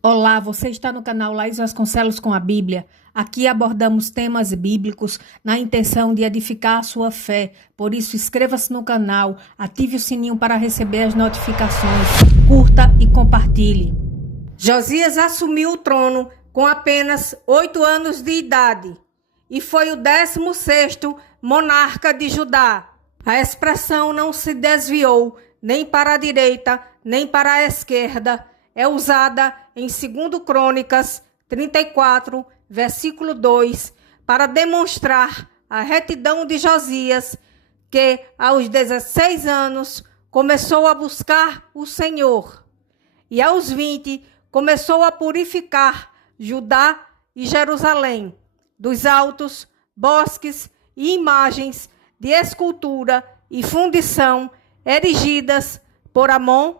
Olá, você está no canal Laís Vasconcelos com a Bíblia. Aqui abordamos temas bíblicos na intenção de edificar a sua fé. Por isso, inscreva-se no canal, ative o sininho para receber as notificações, curta e compartilhe. Josias assumiu o trono com apenas 8 anos de idade e foi o 16º monarca de Judá. A expressão não se desviou nem para a direita, nem para a esquerda. É usada em 2 Crônicas 34, versículo 2, para demonstrar a retidão de Josias, que aos 16 anos começou a buscar o Senhor e aos 20 começou a purificar Judá e Jerusalém dos altos, bosques e imagens de escultura e fundição erigidas por Amon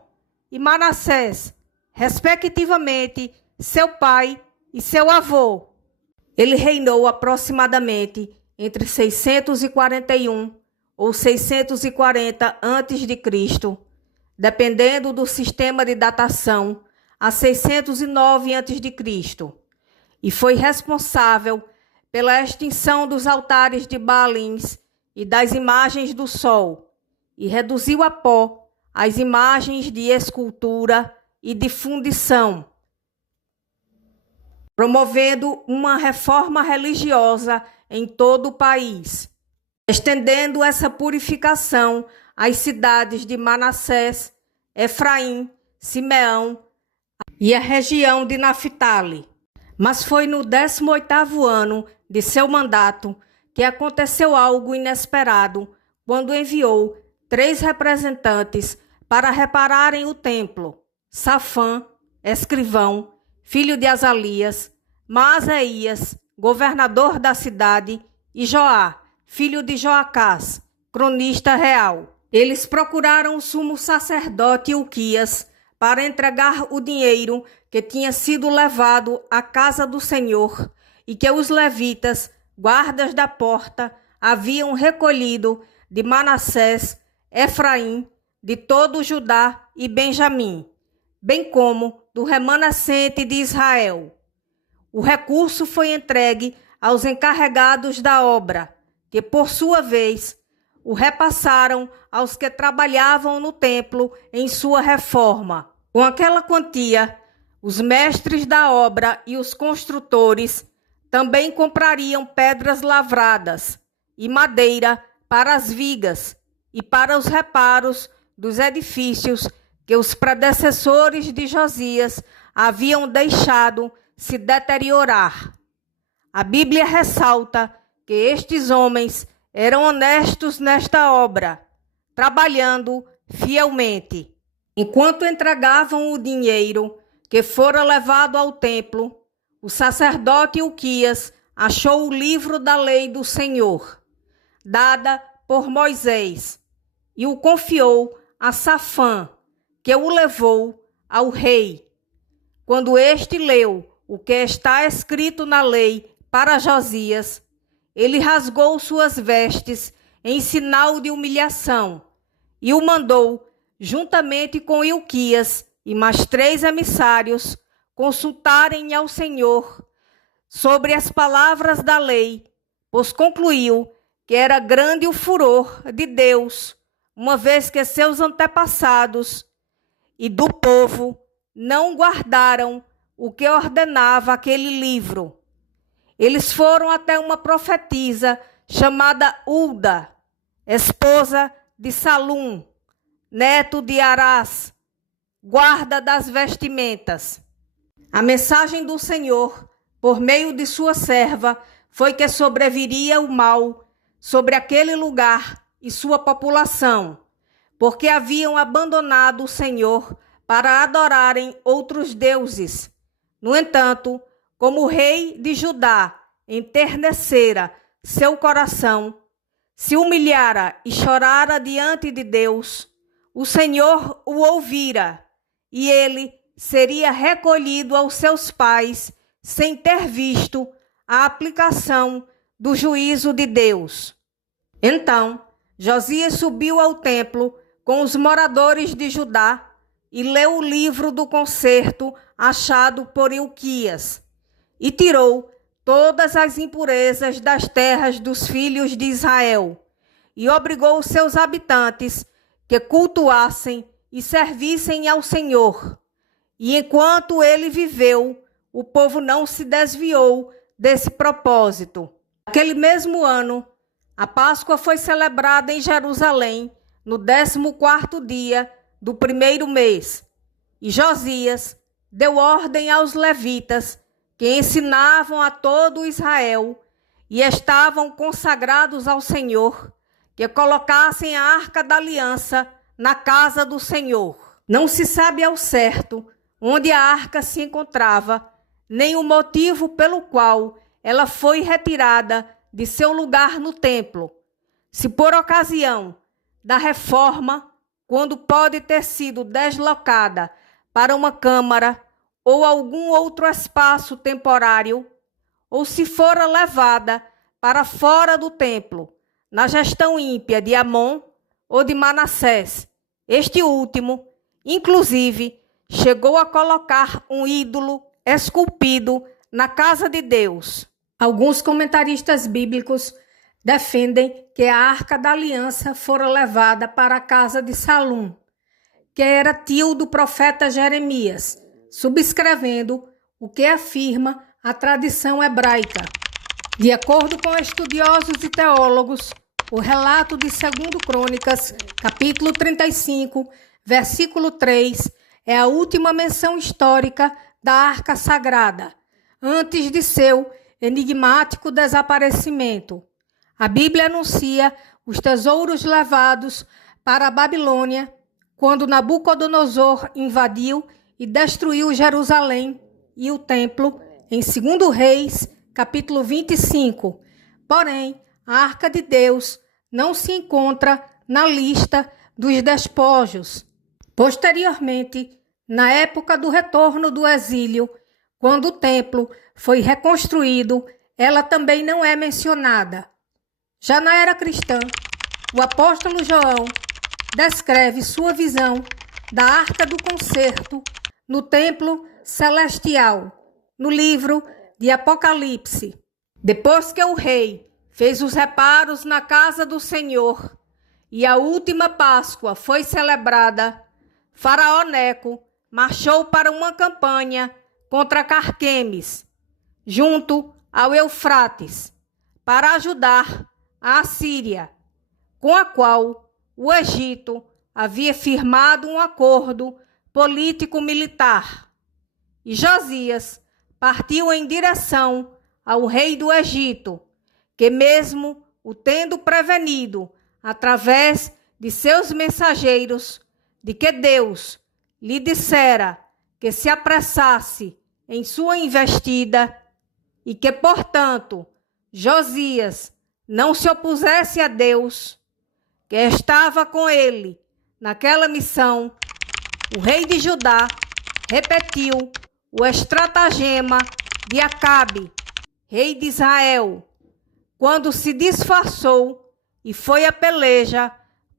e Manassés, respectivamente, seu pai e seu avô. Ele reinou aproximadamente entre 641 ou 640 a.C., dependendo do sistema de datação, a 609 a.C., e foi responsável pela extinção dos altares de Baalins e das imagens do sol, e reduziu a pó as imagens de escultura e de fundição, promovendo uma reforma religiosa em todo o país, estendendo essa purificação às cidades de Manassés, Efraim, Simeão e a região de Naftali. Mas foi no 18º ano de seu mandato que aconteceu algo inesperado, quando enviou 3 representantes para repararem o templo: Safã, escrivão, filho de Azalias; Maaseías, governador da cidade; e Joá, filho de Joacás, cronista real. Eles procuraram o sumo sacerdote Ilquias para entregar o dinheiro que tinha sido levado à casa do Senhor e que os levitas, guardas da porta, haviam recolhido de Manassés, Efraim, de todo Judá e Benjamim, bem como do remanescente de Israel. O recurso foi entregue aos encarregados da obra, que, por sua vez, o repassaram aos que trabalhavam no templo em sua reforma. Com aquela quantia, os mestres da obra e os construtores também comprariam pedras lavradas e madeira para as vigas e para os reparos dos edifícios que os predecessores de Josias haviam deixado se deteriorar. A Bíblia ressalta que estes homens eram honestos nesta obra, trabalhando fielmente. Enquanto entregavam o dinheiro que fora levado ao templo, o sacerdote Ilquias achou o livro da lei do Senhor, dada por Moisés, e o confiou a Safã, que o levou ao rei. Quando este leu o que está escrito na lei para Josias, ele rasgou suas vestes em sinal de humilhação e o mandou, juntamente com Ilquias e mais 3 emissários, consultarem ao Senhor sobre as palavras da lei, pois concluiu que era grande o furor de Deus, uma vez que seus antepassados e do povo não guardaram o que ordenava aquele livro. Eles foram até uma profetisa chamada Hulda, esposa de Salum, neto de Arás, guarda das vestimentas. A mensagem do Senhor, por meio de sua serva, foi que sobreviria o mal sobre aquele lugar e sua população, porque haviam abandonado o Senhor para adorarem outros deuses. No entanto, como o rei de Judá enternecera seu coração, se humilhara e chorara diante de Deus, o Senhor o ouvira, e ele seria recolhido aos seus pais sem ter visto a aplicação do juízo de Deus. Então, Josias subiu ao templo com os moradores de Judá, e leu o livro do concerto achado por Ilquias, e tirou todas as impurezas das terras dos filhos de Israel, e obrigou os seus habitantes que cultuassem e servissem ao Senhor. E enquanto ele viveu, o povo não se desviou desse propósito. Naquele mesmo ano, a Páscoa foi celebrada em Jerusalém, no 14º dia do primeiro mês. E Josias deu ordem aos levitas, que ensinavam a todo Israel e estavam consagrados ao Senhor, que colocassem a Arca da Aliança na casa do Senhor. Não se sabe ao certo onde a arca se encontrava, nem o motivo pelo qual ela foi retirada de seu lugar no templo. Se por ocasião da reforma, quando pode ter sido deslocada para uma câmara ou algum outro espaço temporário, ou se fora levada para fora do templo, na gestão ímpia de Amon ou de Manassés. Este último, inclusive, chegou a colocar um ídolo esculpido na casa de Deus. Alguns comentaristas bíblicos defendem que a Arca da Aliança fora levada para a casa de Salum, que era tio do profeta Jeremias, subscrevendo o que afirma a tradição hebraica. De acordo com estudiosos e teólogos, o relato de 2 Crônicas, capítulo 35, versículo 3, é a última menção histórica da Arca Sagrada, antes de seu enigmático desaparecimento. A Bíblia anuncia os tesouros levados para a Babilônia quando Nabucodonosor invadiu e destruiu Jerusalém e o templo em 2 Reis, capítulo 25. Porém, a Arca de Deus não se encontra na lista dos despojos. Posteriormente, na época do retorno do exílio, quando o templo foi reconstruído, ela também não é mencionada. Já na era cristã, o apóstolo João descreve sua visão da Arca do Concerto no templo celestial, no livro de Apocalipse. Depois que o rei fez os reparos na casa do Senhor e a última Páscoa foi celebrada, Faraó Neco marchou para uma campanha contra Carquemes, junto ao Eufrates, para ajudar a Assíria, com a qual o Egito havia firmado um acordo político-militar. E Josias partiu em direção ao rei do Egito, que mesmo o tendo prevenido através de seus mensageiros de que Deus lhe dissera que se apressasse em sua investida e que, portanto, Josias não se opusesse a Deus, que estava com ele naquela missão, o rei de Judá repetiu o estratagema de Acabe, rei de Israel, quando se disfarçou e foi a peleja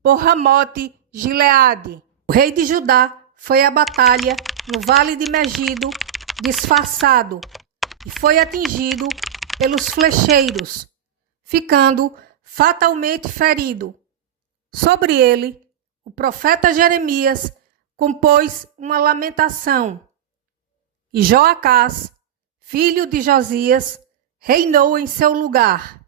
por Ramote Gileade. O rei de Judá foi à batalha no vale de Megido disfarçado e foi atingido pelos flecheiros, ficando fatalmente ferido. Sobre ele, o profeta Jeremias compôs uma lamentação. E Joacás, filho de Josias, reinou em seu lugar.